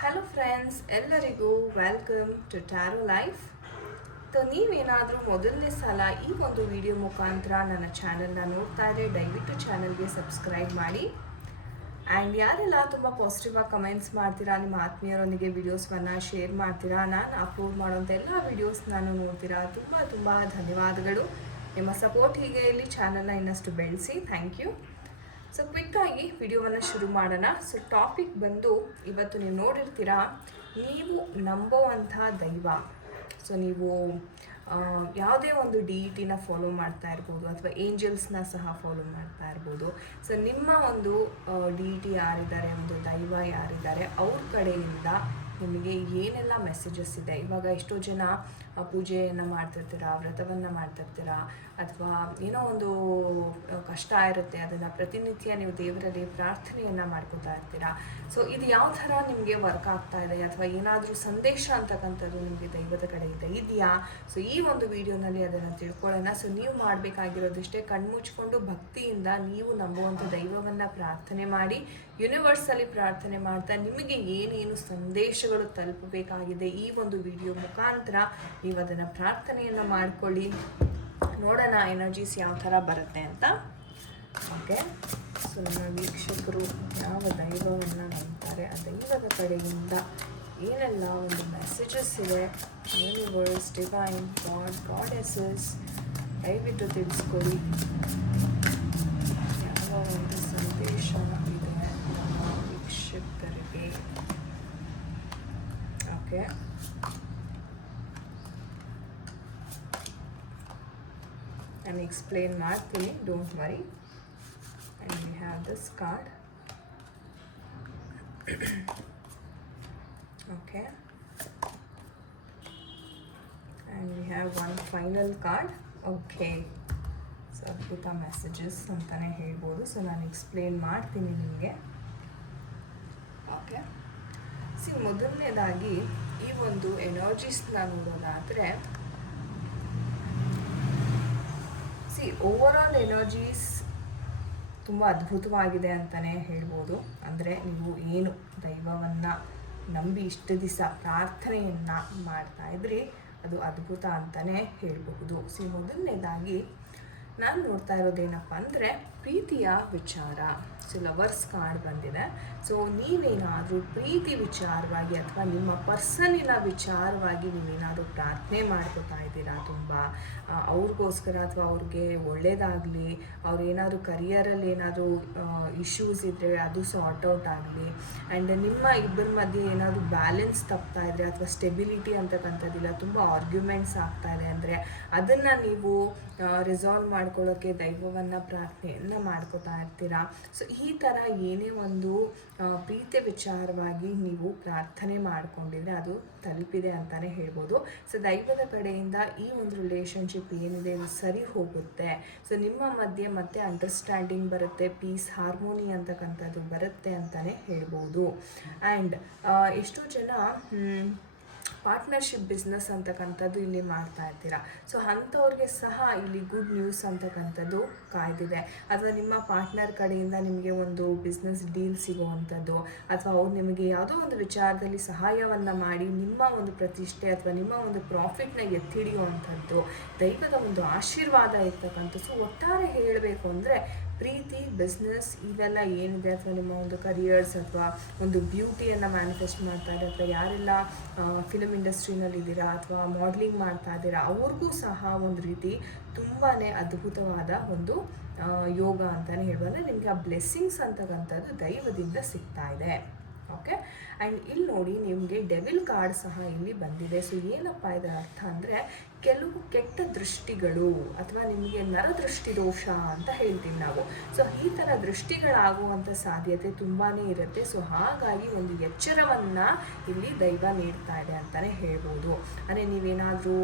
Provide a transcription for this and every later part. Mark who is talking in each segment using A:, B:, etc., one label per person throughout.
A: Hello friends ಎಲ್ಲರಿಗೂ welcome to tarot life so ನೀವೇನಾದರೂ ಮೊದಲನೇ ಸಲ ಈ ಒಂದು ವಿಡಿಯೋ ಮುಖಾಂತರ ನನ್ನ ಚಾನಲ್ನ ನೋಡ್ತಾ ಇದ್ರೆ ದಯವಿಟ್ಟು ಚಾನಲ್ಗೆ ಸಬ್ಸ್ಕ್ರೈಬ್ ಮಾಡಿ. ಆ್ಯಂಡ್ ಯಾರೆಲ್ಲ ತುಂಬ ಪಾಸಿಟಿವ್ ಆಗಿ ಕಮೆಂಟ್ಸ್ ಮಾಡ್ತೀರಾ, ನಿಮ್ಮ ಆತ್ಮೀಯರೊಂದಿಗೆ ವಿಡಿಯೋಸ್ವನ್ನು ಶೇರ್ ಮಾಡ್ತೀರಾ, ನಾನು ಅಪ್ಲೋಡ್ ಮಾಡೋಂಥ ಎಲ್ಲ ವಿಡಿಯೋಸ್ ನಾನು ನೋಡ್ತೀರಾ, ತುಂಬ ತುಂಬ ಧನ್ಯವಾದಗಳು. ನಿಮ್ಮ ಸಪೋರ್ಟ್ ಹೀಗೆ ಇಲ್ಲಿ ಚಾನಲ್ನ ಇನ್ನಷ್ಟು ಬೆಳೆಸಿ ಥ್ಯಾಂಕ್ ಯು ಸೊ ಕ್ವಿಕ್ಕಾಗಿ ವಿಡಿಯೋವನ್ನು ಶುರು ಮಾಡೋಣ. ಸೊ ಟಾಪಿಕ್ ಬಂದು ಇವತ್ತು ನೀವು ನೋಡಿರ್ತೀರಾ, ನೀವು ನಂಬುವಂಥ ದೈವ. ಸೊ ನೀವು ಯಾವುದೇ ಒಂದು ಡಿ ಇ ಟಿನ ಫಾಲೋ ಮಾಡ್ತಾ ಇರ್ಬೋದು ಅಥವಾ ಏಂಜಲ್ಸ್ನ ಸಹ ಫಾಲೋ ಮಾಡ್ತಾ ಇರ್ಬೋದು. ಸೊ ನಿಮ್ಮ ಒಂದು ಡಿ ಇ ಟಿ ಯಾರಿದ್ದಾರೆ, ಒಂದು ದೈವ ಯಾರಿದ್ದಾರೆ, ಅವ್ರ ಕಡೆಯಿಂದ ನಿಮಗೆ ಏನೆಲ್ಲ ಮೆಸೇಜಸ್ ಇದೆ? ಇವಾಗ ಎಷ್ಟೋ ಜನ ಪೂಜೆಯನ್ನು ಮಾಡ್ತಿರ್ತೀರಾ, ವ್ರತವನ್ನು ಮಾಡ್ತಿರ್ತೀರಾ, ಅಥವಾ ಏನೋ ಒಂದು ಕಷ್ಟ ಇರುತ್ತೆ, ಅದನ್ನು ಪ್ರತಿನಿತ್ಯ ನೀವು ದೇವರಲ್ಲಿ ಪ್ರಾರ್ಥನೆಯನ್ನು ಮಾಡ್ಕೊತಾ ಇರ್ತೀರಾ. ಸೊ ಇದು ಯಾವ ಥರ ನಿಮಗೆ ವರ್ಕ್ ಆಗ್ತಾ ಇದೆ, ಅಥವಾ ಏನಾದರೂ ಸಂದೇಶ ಅಂತಕ್ಕಂಥದ್ದು ನಿಮಗೆ ದೈವದ ಕಡೆಯಿಂದ ಇದೆಯಾ? ಸೊ ಈ ಒಂದು ವಿಡಿಯೋನಲ್ಲಿ ಅದನ್ನು ತಿಳ್ಕೊಳ್ಳೋಣ. ಸೊ ನೀವು ಮಾಡಬೇಕಾಗಿರೋದಿಷ್ಟೇ ಕಣ್ಮುಚ್ಕೊಂಡು ಭಕ್ತಿಯಿಂದ ನೀವು ನಂಬುವಂಥ ದೈವವನ್ನು ಪ್ರಾರ್ಥನೆ ಮಾಡಿ ಯೂನಿವರ್ಸಲ್ಲಿ ಪ್ರಾರ್ಥನೆ ಮಾಡ್ತಾ ನಿಮಗೆ ಏನೇನು ಸಂದೇಶಗಳು ತಲುಪಬೇಕಾಗಿದೆ ಈ ಒಂದು ವಿಡಿಯೋ ಮುಖಾಂತರ ನೀವು ಅದನ್ನು ಪ್ರಾರ್ಥನೆಯನ್ನು ಮಾಡ್ಕೊಳ್ಳಿ. ನೋಡೋಣ ಎನರ್ಜೀಸ್ ಯಾವ ಥರ ಬರುತ್ತೆ ಅಂತ. ಓಕೆ? ಸೊ ನಮ್ಮ ವೀಕ್ಷಕರು, ಯಾವ ದೈವವನ್ನು ನಂಬ್ತಾರೆ, ಆ ದೈವದ ಕಡೆಯಿಂದ ಏನೆಲ್ಲ ಒಂದು ಮೆಸೇಜಸ್ ಇದೆ ಯೂನಿವರ್ಸ್ ಡಿವೈನ್ ಗಾಡ್ ಗಾಡೆಸಸ್ ದಯವಿಟ್ಟು ತಿಳಿಸ್ಕೊಳ್ಳಿ. ಯಾವ ಒಂದು ಸಂದೇಶ ಇದೆ ನಮ್ಮ ವೀಕ್ಷಕರಿಗೆ. ಓಕೆ? ನಾನು ಎಕ್ಸ್ಪ್ಲೇನ್ ಮಾಡ್ತೀನಿ don't worry and we have this card okay and we have one final card okay so ಅದ್ಭುತ ಮೆಸೇಜಸ್ ಅಂತಲೇ ಹೇಳ್ಬೋದು. ಸೊ ನಾನು ಎಕ್ಸ್ಪ್ಲೇನ್ ಮಾಡ್ತೀನಿ ನಿಮಗೆ. ಓಕೆ ಸಿ ಮೊದಲನೇದಾಗಿ ಈ ಒಂದು ಎನರ್ಜೀಸ್ನ ನೋಡೋದಾದರೆ ಸಿ ಓವರ್ ಆಲ್ ಎನರ್ಜೀಸ್ ತುಂಬ ಅದ್ಭುತವಾಗಿದೆ ಅಂತಲೇ ಹೇಳ್ಬೋದು. ಅಂದರೆ ನೀವು ಏನು ದೈವವನ್ನು ನಂಬಿ ಇಷ್ಟು ದಿವಸ ಪ್ರಾರ್ಥನೆಯನ್ನು ಮಾಡ್ತಾ ಇದ್ರಿ, ಅದು ಅದ್ಭುತ ಅಂತಲೇ ಹೇಳಬಹುದು. ಸಿ, ಮೊದಲನೇದಾಗಿ ನಾನು ನೋಡ್ತಾ ಇರೋದೇನಪ್ಪ ಅಂದರೆ ಪ್ರೀತಿಯ ವಿಚಾರ. ಸೊ ಲವರ್ಸ್ ಕಾರ್ಡ್ ಬಂದಿದೆ. ಸೊ ನೀವೇನಾದರೂ ಪ್ರೀತಿ ವಿಚಾರವಾಗಿ ಅಥವಾ ನಿಮ್ಮ ಪರ್ಸನಿನ ವಿಚಾರವಾಗಿ ನೀವೇನಾದರೂ ಪ್ರಾರ್ಥನೆ ಮಾಡ್ಕೋತಾ ಇದ್ದೀರಾ ತುಂಬ? ಅವ್ರಿಗೋಸ್ಕರ ಅಥವಾ ಅವ್ರಿಗೆ ಒಳ್ಳೇದಾಗಲಿ, ಅವ್ರು ಏನಾದರೂ ಕರಿಯರಲ್ಲಿ ಏನಾದರೂ ಇಶ್ಯೂಸ್ ಇದ್ದರೆ ಅದು ಸಾರ್ಟ್ ಔಟ್ ಆಗಲಿ ಆ್ಯಂಡ್ ನಿಮ್ಮ ಇಬ್ಬರ ಮಧ್ಯೆ ಏನಾದರೂ ಬ್ಯಾಲೆನ್ಸ್ ತಪ್ತಾ ಇದ್ದರೆ ಅಥವಾ ಸ್ಟೆಬಿಲಿಟಿ ಅಂತಕ್ಕಂಥದ್ದಿಲ್ಲ ತುಂಬ ಆರ್ಗ್ಯುಮೆಂಟ್ಸ್ ಆಗ್ತಾ ಇದೆ ಅಂದರೆ ಅದನ್ನು ನೀವು ರಿಸಾಲ್ವ್ ಮಾಡ್ಕೊಳ್ಳೋಕ್ಕೆ ದೈವವನ್ನು ಪ್ರಾರ್ಥನೆಯನ್ನು ಮಾಡ್ಕೋತಾ ಇರ್ತೀರಾ? ಸೊ ಈ ಥರ ಏನೇ ಒಂದು ಪ್ರೀತಿ ವಿಚಾರವಾಗಿ ನೀವು ಪ್ರಾರ್ಥನೆ ಮಾಡ್ಕೊಂಡಿದ್ರೆ ಅದು ತಲುಪಿದೆ ಅಂತಲೇ ಹೇಳ್ಬೋದು. ಸೊ, ದೈವದ ಕಡೆಯಿಂದ ಈ ಒಂದು ರಿಲೇಷನ್ಶಿಪ್ ಏನಿದೆ ಅದು ಸರಿ ಹೋಗುತ್ತೆ. ಸೊ, ನಿಮ್ಮ ಮಧ್ಯೆ ಮತ್ತೆ ಅಂಡರ್ಸ್ಟ್ಯಾಂಡಿಂಗ್ ಬರುತ್ತೆ ಪೀಸ್ ಹಾರ್ಮೋನಿ ಅಂತಕ್ಕಂಥದ್ದು ಬರುತ್ತೆ ಅಂತಲೇ ಹೇಳ್ಬೋದು. ಆ್ಯಂಡ್ ಎಷ್ಟೋ ಜನ ಪಾರ್ಟ್ನರ್ಶಿಪ್ ಬಿಸ್ನೆಸ್ ಅಂತಕ್ಕಂಥದ್ದು ಇಲ್ಲಿ ಮಾಡ್ತಾ ಇರ್ತೀರಾ ಸೊ ಅಂಥವ್ರಿಗೆ ಸಹ ಇಲ್ಲಿ ಗುಡ್ ನ್ಯೂಸ್ ಅಂತಕ್ಕಂಥದ್ದು ಕಾಯ್ದಿದೆ. ಅಥವಾ ನಿಮ್ಮ ಪಾರ್ಟ್ನರ್ ಕಡೆಯಿಂದ ನಿಮಗೆ ಒಂದು ಬಿಸ್ನೆಸ್ ಡೀಲ್ ಸಿಗುವಂಥದ್ದು, ಅಥವಾ ಅವ್ರು ನಿಮಗೆ ಯಾವುದೋ ಒಂದು ವಿಚಾರದಲ್ಲಿ ಸಹಾಯವನ್ನು ಮಾಡಿ ನಿಮ್ಮ ಒಂದು ಪ್ರತಿಷ್ಠೆ ಅಥವಾ ನಿಮ್ಮ ಒಂದು ಪ್ರಾಫಿಟ್ನ ಎತ್ತಿಡಿಯುವಂಥದ್ದು ದೈವದ ಒಂದು ಆಶೀರ್ವಾದ ಇರ್ತಕ್ಕಂಥ ಸೊ ಒಟ್ಟಾರೆ ಹೇಳಬೇಕು ಅಂದರೆ ಪ್ರೀತಿ ಬಿಸ್ನೆಸ್ ಇವೆಲ್ಲ ಏನಿದೆ ಅಥವಾ ನಿಮ್ಮ ಒಂದು ಕರಿಯರ್ಸ್ ಅಥವಾ ಒಂದು ಬ್ಯೂಟಿಯನ್ನು ಮ್ಯಾನಿಫೆಸ್ಟ್ ಮಾಡ್ತಾ ಇದ್ದಾರೆ ಅಥವಾ ಯಾರೆಲ್ಲ ಫಿಲಮ್ ಇಂಡಸ್ಟ್ರಿನಲ್ಲಿ ಇದ್ದೀರಾ ಅಥವಾ ಮಾಡಲಿಂಗ್ ಮಾಡ್ತಾ ಇದ್ದೀರಾ, ಅವ್ರಿಗೂ ಸಹ ಒಂದು ರೀತಿ ತುಂಬಾ ಅದ್ಭುತವಾದ ಒಂದು ಯೋಗ ಅಂತಲೇ ಹೇಳ್ಬೋದು. ನಿಮಗೆ ಆ ಬ್ಲೆಸ್ಸಿಂಗ್ಸ್ ಅಂತಕ್ಕಂಥದ್ದು ದೈವದಿಂದ ಸಿಗ್ತಾ ಇದೆ. ಓಕೆ ಆ್ಯಂಡ್ ಇಲ್ಲಿ ನೋಡಿ ನಿಮಗೆ ಡೆವಿಲ್ ಕಾರ್ಡ್ ಸಹ ಇಲ್ಲಿ ಬಂದಿದೆ. ಸೊ ಏನಪ್ಪ ಇದರ ಅರ್ಥ ಅಂದರೆ ಕೆಲವು ಕೆಟ್ಟ ದೃಷ್ಟಿಗಳು ಅಥವಾ ನಿಮಗೆ ನರದೃಷ್ಟಿ ದೋಷ ಅಂತ ಹೇಳ್ತೀವಿ ನಾವು. ಸೊ ಈ ಥರ ದೃಷ್ಟಿಗಳಾಗುವಂಥ ಸಾಧ್ಯತೆ ತುಂಬಾ ಇರುತ್ತೆ. ಸೊ ಹಾಗಾಗಿ ಒಂದು ಎಚ್ಚರವನ್ನು ಇಲ್ಲಿ ದೈವ ನೀಡ್ತಾ ಇದೆ ಅಂತಲೇ ಹೇಳ್ಬೋದು. ಅಂದರೆ ನೀವೇನಾದರೂ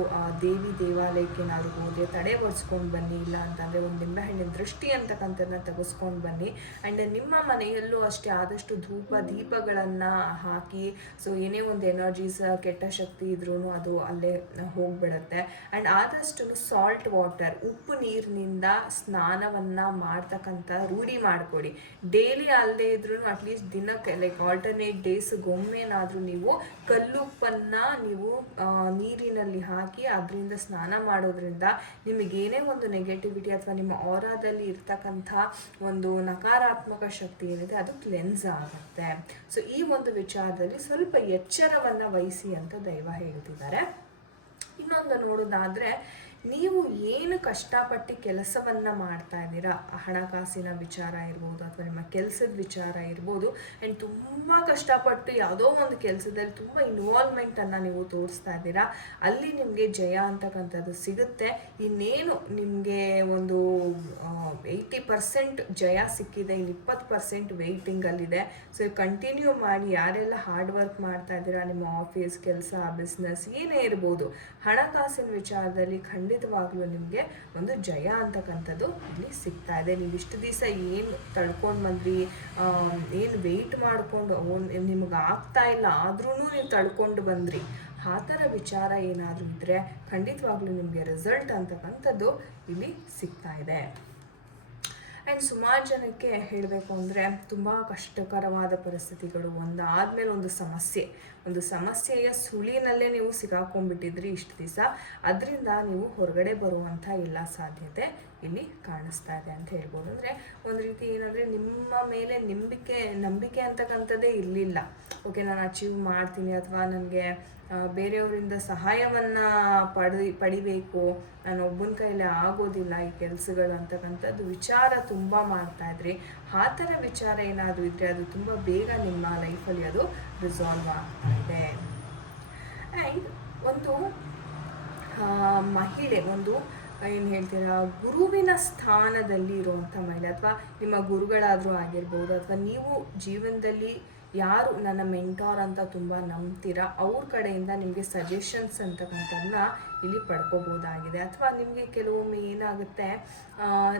A: ದೇವಿ ದೇವಾಲಯಕ್ಕೆ ಏನಾದರೂ ಹೋದರೆ ತಡೆ ಒರೆಸ್ಕೊಂಡು ಬನ್ನಿ, ಇಲ್ಲ ಅಂತಂದರೆ ಒಂದು ನಿಂಬೆಹಣ್ಣಿನ ದೃಷ್ಟಿ ಅಂತಕ್ಕಂಥದ್ದನ್ನ ತೆಗೆಸ್ಕೊಂಡು ಬನ್ನಿ. ಆ್ಯಂಡ್ ನಿಮ್ಮ ಮನೆಯಲ್ಲೂ ಅಷ್ಟೇ ಆದಷ್ಟು ಧೂಪ, ದೀಪಗಳನ್ನು ಹಾಕಿ ಸೊ ಏನೇ ಒಂದು ಎನರ್ಜೀಸ್ ಕೆಟ್ಟ ಶಕ್ತಿ ಇದ್ರೂ ಅದು ಅಲ್ಲೇ ಹೋಗ್ಬಿಡುತ್ತೆ. ಆ್ಯಂಡ್ ಆದಷ್ಟು ಸಾಲ್ಟ್ ವಾಟರ್ ಉಪ್ಪು ನೀರಿನಿಂದ ಸ್ನಾನವನ್ನು ಮಾಡ್ತಕ್ಕಂಥ ರೂಢಿ ಮಾಡಿಕೊಡಿ. ಡೈಲಿ ಅಲ್ಲದೆ ಇದ್ರೂ ಅಟ್ಲೀಸ್ಟ್ ದಿನಕ್ಕೆ ಲೈಕ್ ಆಲ್ಟರ್ನೇಟ್ ಡೇಸ್ಗೊಮ್ಮೆನಾದರೂ ನೀವು ಕಲ್ಲುಪ್ಪನ್ನು ನೀವು ನೀರಿನಲ್ಲಿ ಹಾಕಿ ಅದರಿಂದ ಸ್ನಾನ ಮಾಡೋದ್ರಿಂದ ನಿಮಗೇನೇ ಒಂದು ನೆಗೆಟಿವಿಟಿ ಅಥವಾ ನಿಮ್ಮ ಆರಾದಲ್ಲಿ ಇರ್ತಕ್ಕಂಥ ಒಂದು ನಕಾರಾತ್ಮಕ ಶಕ್ತಿ ಏನಿದೆ ಅದು ಕ್ಲೆನ್ಸ್ ಆಗುತ್ತೆ. ಸೊ ಈ ಒಂದು ವಿಚಾರದಲ್ಲಿ ಸ್ವಲ್ಪ ಎಚ್ಚರವನ್ನು ವಹಿಸಿ ಅಂತ ದೈವ ಹೇಳ್ತಿದ್ದಾರೆ. ನೋಡೋದಾದ್ರೆ ನೀವು ಏನು ಕಷ್ಟಪಟ್ಟು ಕೆಲಸವನ್ನ ಮಾಡ್ತಾ ಇದ್ದೀರಾ? ಹಣಕಾಸಿನ ವಿಚಾರ ಇರ್ಬೋದು ಅಥವಾ ನಿಮ್ಮ ಕೆಲಸದ ವಿಚಾರ ಇರ್ಬೋದು. ಆ್ಯಂಡ್ ತುಂಬ ಕಷ್ಟಪಟ್ಟು ಯಾವುದೋ ಒಂದು ಕೆಲಸದಲ್ಲಿ ತುಂಬ ಇನ್ವಾಲ್ವ್ಮೆಂಟನ್ನು ನೀವು ತೋರಿಸ್ತಾ ಇದ್ದೀರಾ? ಅಲ್ಲಿ ನಿಮಗೆ ಜಯ ಅಂತಕ್ಕಂಥದ್ದು ಸಿಗುತ್ತೆ. ಇನ್ನೇನು ನಿಮಗೆ ಒಂದು ಏಯ್ಟಿ ಪರ್ಸೆಂಟ್ ಜಯ ಸಿಕ್ಕಿದೆ, ಇನ್ನು ಇಪ್ಪತ್ತು ಪರ್ಸೆಂಟ್ ವೆಯ್ಟಿಂಗಲ್ಲಿದೆ ಸೊ ಕಂಟಿನ್ಯೂ ಮಾಡಿ, ಯಾರೆಲ್ಲ ಹಾರ್ಡ್ ವರ್ಕ್ ಮಾಡ್ತಾ ಇದ್ದೀರಾ, ನಿಮ್ಮ ಆಫೀಸ್ ಕೆಲಸ ಬಿಸ್ನೆಸ್ ಏನೇ ಇರ್ಬೋದು, ಹಣಕಾಸಿನ ವಿಚಾರದಲ್ಲಿ ಖಂಡಿತವಾಗ್ಲೂ ನಿಮಗೆ ಒಂದು ಜಯ ಅಂತಕ್ಕಂಥದ್ದು ಇಲ್ಲಿ ಸಿಗ್ತಾ ಇದೆ. ನೀವು ಇಷ್ಟು ದಿವಸ ಏನು ತಡ್ಕೊಂಡು ಬಂದ್ರಿ? ಏನು ವೆಯ್ಟ್ ಮಾಡಿಕೊಂಡು ನಿಮ್ಗೆ ಆಗ್ತಾ ಇಲ್ಲ ಆದ್ರೂ ನೀವು ತಡ್ಕೊಂಡು ಬಂದ್ರಿ. ಆ ಥರ ವಿಚಾರ ಏನಾದರೂ ಇದ್ದರೆ ಖಂಡಿತವಾಗ್ಲೂ ನಿಮಗೆ ರಿಸಲ್ಟ್ ಅಂತಕ್ಕಂಥದ್ದು ಇಲ್ಲಿ ಸಿಗ್ತಾ ಇದೆ. ಆ್ಯಂಡ್ ಸುಮಾರು ಜನಕ್ಕೆ ಹೇಳಬೇಕು ಅಂದರೆ ತುಂಬ ಕಷ್ಟಕರವಾದ ಪರಿಸ್ಥಿತಿಗಳು. ಒಂದಾದ್ಮೇಲೆ ಒಂದು ಸಮಸ್ಯೆ. ಒಂದು ಸಮಸ್ಯೆಯ ಸುಳಿನಲ್ಲೇ ನೀವು ಸಿಗಾಕೊಂಡ್ಬಿಟ್ಟಿದ್ರಿ ಇಷ್ಟು ದಿವಸ. ಅದರಿಂದ ನೀವು ಹೊರಗಡೆ ಬರುವಂಥ ಎಲ್ಲ ಸಾಧ್ಯತೆ ಇಲ್ಲಿ ಕಾಣಿಸ್ತಾ ಇದೆ ಅಂತ ಹೇಳ್ಬೋದು. ಅಂದರೆ ಒಂದು ರೀತಿ ಏನಂದರೆ ನಿಮ್ಮ ಮೇಲೆ ನಂಬಿಕೆ ನಂಬಿಕೆ ಅಂತಕ್ಕಂಥದ್ದೇ ಇರಲಿಲ್ಲ. ಓಕೆ ನಾನು ಅಚೀವ್ ಮಾಡ್ತೀನಿ ಅಥವಾ ನನಗೆ ಬೇರೆಯವರಿಂದ ಸಹಾಯವನ್ನು ಪಡಿ, ಪಡಿಬೇಕು. ನಾನು ಒಬ್ಬನ ಕೈಲಿ ಆಗೋದಿಲ್ಲ ಈ ಕೆಲಸಗಳು ಅಂತಕ್ಕಂಥದ್ದು ವಿಚಾರ ತುಂಬ ಮಾಡ್ತಾ ಇದ್ರಿ. ಆ ಥರ ವಿಚಾರ ಏನಾದರೂ ಇದ್ದರೆ ಅದು ತುಂಬ ಬೇಗ ನಿಮ್ಮ ಲೈಫಲ್ಲಿ ಅದು ರಿಸಾಲ್ವ್ ಆಗ್ತಾ ಆ್ಯಂಡ್ ಒಂದು ಮಹಿಳೆ, ಒಂದು, ಏನು ಹೇಳ್ತೀರಾ, ಗುರುವಿನ ಸ್ಥಾನದಲ್ಲಿ ಇರುವಂಥ ಮಹಿಳೆ, ಅಥವಾ ನಿಮ್ಮ ಗುರುಗಳಾದರೂ ಆಗಿರ್ಬೋದು, ಅಥವಾ ನೀವು ಜೀವನದಲ್ಲಿ ಯಾರು ನನ್ನ ಮೆಂಟಾರ್ ಅಂತ ತುಂಬ ನಂಬ್ತೀರಾ? ಅವ್ರ ಕಡೆಯಿಂದ ನಿಮಗೆ ಸಜೆಷನ್ಸ್ ಅಂತಕ್ಕಂಥದ್ದನ್ನ ಇಲ್ಲಿ ಪಡ್ಕೋಬೋದಾಗಿದೆ. ಅಥವಾ ನಿಮಗೆ ಕೆಲವೊಮ್ಮೆ ಏನಾಗುತ್ತೆ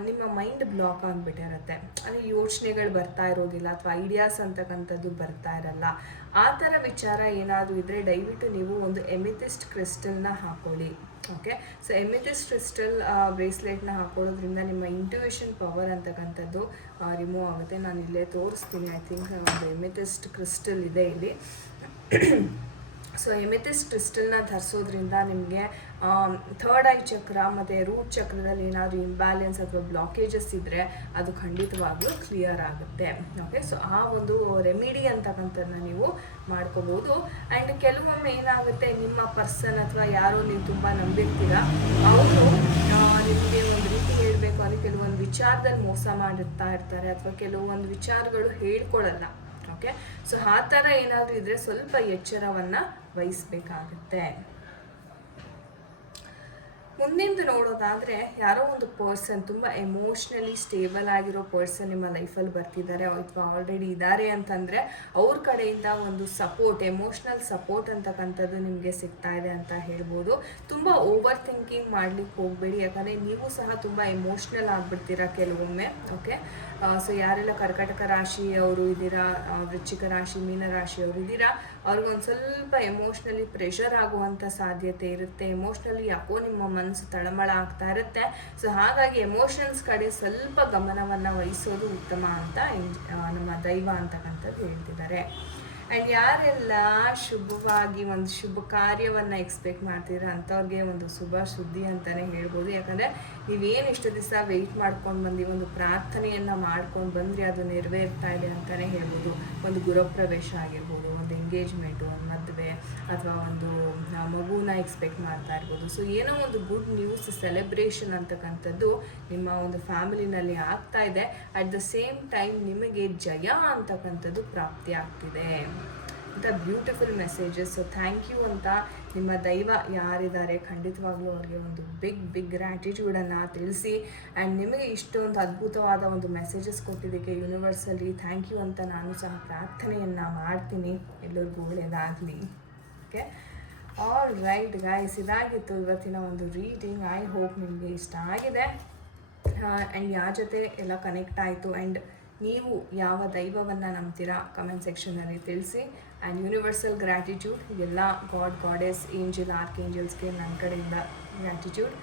A: ನಿಮ್ಮ ಮೈಂಡ್ ಬ್ಲಾಕ್ ಆಗಿಬಿಟ್ಟಿರುತ್ತೆ. ಅಂದರೆ ಯೋಚನೆಗಳು ಬರ್ತಾ ಇರೋದಿಲ್ಲ, ಅಥವಾ ಐಡಿಯಾಸ್ ಅಂತಕ್ಕಂಥದ್ದು ಬರ್ತಾ ಇರಲ್ಲ. ಆ ಥರ ವಿಚಾರ ಏನಾದರೂ ಇದ್ದರೆ ದಯವಿಟ್ಟು ನೀವು ಒಂದು ಎಮಿಥಿಸ್ಟ್ ಕ್ರಿಸ್ಟಲ್ನ ಹಾಕೊಳ್ಳಿ. ಓಕೆ ಸೊ ಎಮಿಥಿಸ್ಟ್ ಕ್ರಿಸ್ಟಲ್ ಬ್ರೇಸ್ಲೆಟ್ನ ಹಾಕೊಳ್ಳೋದ್ರಿಂದ ನಿಮ್ಮ ಇಂಟ್ಯೂಷನ್ ಪವರ್ ಅಂತಕ್ಕಂಥದ್ದು ರಿಮೂವ್ ಆಗುತ್ತೆ. ನಾನು ಇಲ್ಲೇ ತೋರಿಸ್ತೀನಿ. ಐ ಥಿಂಕ್ ಒಂದು ಎಮಿಥಿಸ್ಟ್ ಕ್ರಿಸ್ಟಲ್ ಇದೆ ಇಲ್ಲಿ. ಸೊ ಎಮಿಥಿಸ್ ಕ್ರಿಸ್ಟಲ್ನ ಧರಿಸೋದ್ರಿಂದ ನಿಮಗೆ ಥರ್ಡ್ ಐ ಚಕ್ರ ಮತ್ತು ರೂಟ್ ಚಕ್ರದಲ್ಲಿ ಏನಾದರೂ ಇಂಬ್ಯಾಲೆನ್ಸ್ ಅಥವಾ ಬ್ಲಾಕೇಜಸ್ ಇದ್ದರೆ ಅದು ಖಂಡಿತವಾಗ್ಲೂ ಕ್ಲಿಯರ್ ಆಗುತ್ತೆ ಓಕೆ ಸೊ ಆ ಒಂದು ರೆಮಿಡಿ ಅಂತಕ್ಕಂಥದ್ದನ್ನ ನೀವು ಮಾಡ್ಕೋಬೋದು. ಆ್ಯಂಡ್ ಕೆಲವೊಮ್ಮೆ ಏನಾಗುತ್ತೆ, ನಿಮ್ಮ ಪರ್ಸನ್ ಅಥವಾ ಯಾರೋ ನೀವು ತುಂಬ ನಂಬಿರ್ತೀರ, ಅವರು ನಿಮಗೆ ಒಂದು ರೀತಿ ಹೇಳಬೇಕು ಅಂದರೆ ಕೆಲವೊಂದು ವಿಚಾರದಲ್ಲಿ ಮೋಸ ಮಾಡಿರ್ತಾ ಇರ್ತಾರೆ, ಅಥವಾ ಕೆಲವೊಂದು ವಿಚಾರಗಳು ಹೇಳ್ಕೊಳ್ಳಲ್ಲ ಓಕೆ? ಸೊ ಆ ಥರ ಏನಾದರೂ ಇದ್ದರೆ ಸ್ವಲ್ಪ ಎಚ್ಚರವನ್ನು ವಹಿಸ್ಬೇಕಾಗತ್ತೆ. ಮುಂದಿಂದು ನೋಡೋದಾದರೆ ಯಾರೋ ಒಂದು ಪರ್ಸನ್ ತುಂಬ ಎಮೋಷ್ನಲಿ ಸ್ಟೇಬಲ್ ಆಗಿರೋ ಪರ್ಸನ್ ನಿಮ್ಮ ಲೈಫಲ್ಲಿ ಬರ್ತಿದ್ದಾರೆ ಅಥವಾ ಆಲ್ರೆಡಿ ಇದ್ದಾರೆ ಅಂತಂದರೆ ಅವ್ರ ಕಡೆಯಿಂದ ಒಂದು ಸಪೋರ್ಟ್ ಎಮೋಷ್ನಲ್ ಸಪೋರ್ಟ್ ಅಂತಕ್ಕಂಥದ್ದು ನಿಮಗೆ ಸಿಗ್ತಾ ಇದೆ ಅಂತ ಹೇಳ್ಬೋದು. ತುಂಬ ಓವರ್ ಥಿಂಕಿಂಗ್ ಮಾಡ್ಲಿಕ್ಕೆ ಹೋಗಬೇಡಿ, ಯಾಕಂದರೆ ನೀವು ಸಹ ತುಂಬ ಎಮೋಷ್ನಲ್ ಆಗಿಬಿಡ್ತೀರಾ ಕೆಲವೊಮ್ಮೆ ಓಕೆ ಸೊ ಯಾರೆಲ್ಲ ಕರ್ಕಟಕ ರಾಶಿಯವರು ಇದ್ದೀರಾ ವೃಶ್ಚಿಕ ರಾಶಿ, ಮೀನ ರಾಶಿಯವರು ಇದ್ದೀರಾ, ಅವ್ರಿಗೊಂದು ಸ್ವಲ್ಪ ಎಮೋಷ್ನಲಿ ಪ್ರೆಷರ್ ಆಗುವಂಥ ಸಾಧ್ಯತೆ ಇರುತ್ತೆ. ಎಮೋಷ್ನಲಿ ಯಾಕೋ ನಿಮ್ಮ ಮನಸ್ಸು ತಳಮಳ ಆಗ್ತಾ ಇರುತ್ತೆ. ಸೊ ಹಾಗಾಗಿ ಎಮೋಷನ್ಸ್ ಕಡೆ ಸ್ವಲ್ಪ ಗಮನವನ್ನು ವಹಿಸೋದು ಉತ್ತಮ ಅಂತ ನಮ್ಮ ದೈವ ಅಂತಕ್ಕಂಥದ್ದು ಹೇಳ್ತಿದ್ದಾರೆ. ಆ್ಯಂಡ್ ಯಾರೆಲ್ಲ ಶುಭವಾಗಿ ಒಂದು ಶುಭ ಕಾರ್ಯವನ್ನು ಎಕ್ಸ್ಪೆಕ್ಟ್ ಮಾಡ್ತೀರಾ ಅಂಥವ್ರಿಗೆ ಒಂದು ಶುಭ ಸುದ್ದಿ ಅಂತಲೇ ಹೇಳ್ಬೋದು. ಯಾಕಂದರೆ ನೀವೇನು ಇಷ್ಟು ದಿವಸ ವೆಯ್ಟ್ ಮಾಡ್ಕೊಂಡು ಬಂದು, ಒಂದು ಪ್ರಾರ್ಥನೆಯನ್ನು ಮಾಡ್ಕೊಂಡು ಬಂದರೆ, ಅದು ನೆರವೇರ್ತಾ ಇದೆ ಅಂತಲೇ ಹೇಳ್ಬೋದು. ಒಂದು ಗೃಹಪ್ರವೇಶ ಆಗಿರ್ಬೋದು, ಒಂದು ಎಂಗೇಜ್ಮೆಂಟು ಅಥವಾ ಒಂದು ಮಗುನ ಎಕ್ಸ್ಪೆಕ್ಟ್ ಮಾಡ್ತಾ ಇರ್ಬೋದು. ಸೊ ಏನೋ ಒಂದು ಗುಡ್ ನ್ಯೂಸ್ ಸೆಲೆಬ್ರೇಷನ್ ಅಂತಕ್ಕಂಥದ್ದು ನಿಮ್ಮ ಒಂದು ಫ್ಯಾಮಿಲಿನಲ್ಲಿ ಆಗ್ತಾ ಇದೆ. ಅಟ್ ದ ಸೇಮ್ ಟೈಮ್ ನಿಮಗೆ ಜಯ ಅಂತಕ್ಕಂಥದ್ದು ಪ್ರಾಪ್ತಿ ಆಗ್ತಿದೆ. ಅಂತ beautiful messages so thank you ಅಂತ ನಿಮ್ಮ ದೈವ ಯಾರಿದ್ದಾರೆ, ಖಂಡಿತವಾಗ್ಲೂ ಅವ್ರಿಗೆ ಒಂದು ಬಿಗ್ ಬಿಗ್ ಗ್ರ್ಯಾಟಿಟ್ಯೂಡನ್ನು ತಿಳಿಸಿ. ಆ್ಯಂಡ್ ನಿಮಗೆ ಇಷ್ಟೊಂದು ಅದ್ಭುತವಾದ ಒಂದು ಮೆಸೇಜಸ್ ಕೊಟ್ಟಿದ್ದಕ್ಕೆ ಯೂನಿವರ್ಸಲ್ಲಿ ಥ್ಯಾಂಕ್ ಯು ಅಂತ ನಾನು ಸಹ ಪ್ರಾರ್ಥನೆಯನ್ನು ಮಾಡ್ತೀನಿ. ಎಲ್ಲರಿಗೂ ಒಳ್ಳೆಯದಾಗಲಿ. ಓಕೆ? ಆಲ್ ರೈಟ್ ಗಾಯ್ಸ್ ಇದಾಗಿತ್ತು ಇವತ್ತಿನ ಒಂದು ರೀಡಿಂಗ್ ಐ ಹೋಪ್ ನಿಮಗೆ ಇಷ್ಟ ಆಗಿದೆ. ಆ್ಯಂಡ್ ಯಾರ ಜೊತೆ ಎಲ್ಲ ಕನೆಕ್ಟ್ ಆಯಿತು. ಆ್ಯಂಡ್ ನೀವು ಯಾವ ದೈವವನ್ನು ನಂಬ್ತೀರಾ ಕಮೆಂಟ್ ಸೆಕ್ಷನಲ್ಲಿ ತಿಳಿಸಿ. ಆ್ಯಂಡ್ ಯೂನಿವರ್ಸಲ್ ಗ್ರ್ಯಾಟಿಟ್ಯೂಡ್ ಎಲ್ಲ ಗಾಡ್ ಗಾಡೆಸ್ ಏಂಜಲ್ ಆರ್ಕ್ ಏಂಜಲ್ಸ್ಗೆ ನನ್ನ ಕಡೆಯಿಂದ gratitude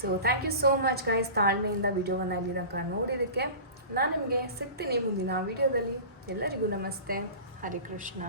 A: so thank you so much guys ತಾಳ್ಮೆಯಿಂದ ವಿಡಿಯೋವನ್ನು ಇಲ್ಲಿ ನೋಡಿದ್ದಕ್ಕೆ. ನಾನು ನಿಮಗೆ ಸಿಗ್ತೀನಿ ಮುಂದಿನ ವಿಡಿಯೋದಲ್ಲಿ. ಎಲ್ಲರಿಗೂ ನಮಸ್ತೆ. ಹರೇ ಕೃಷ್ಣ.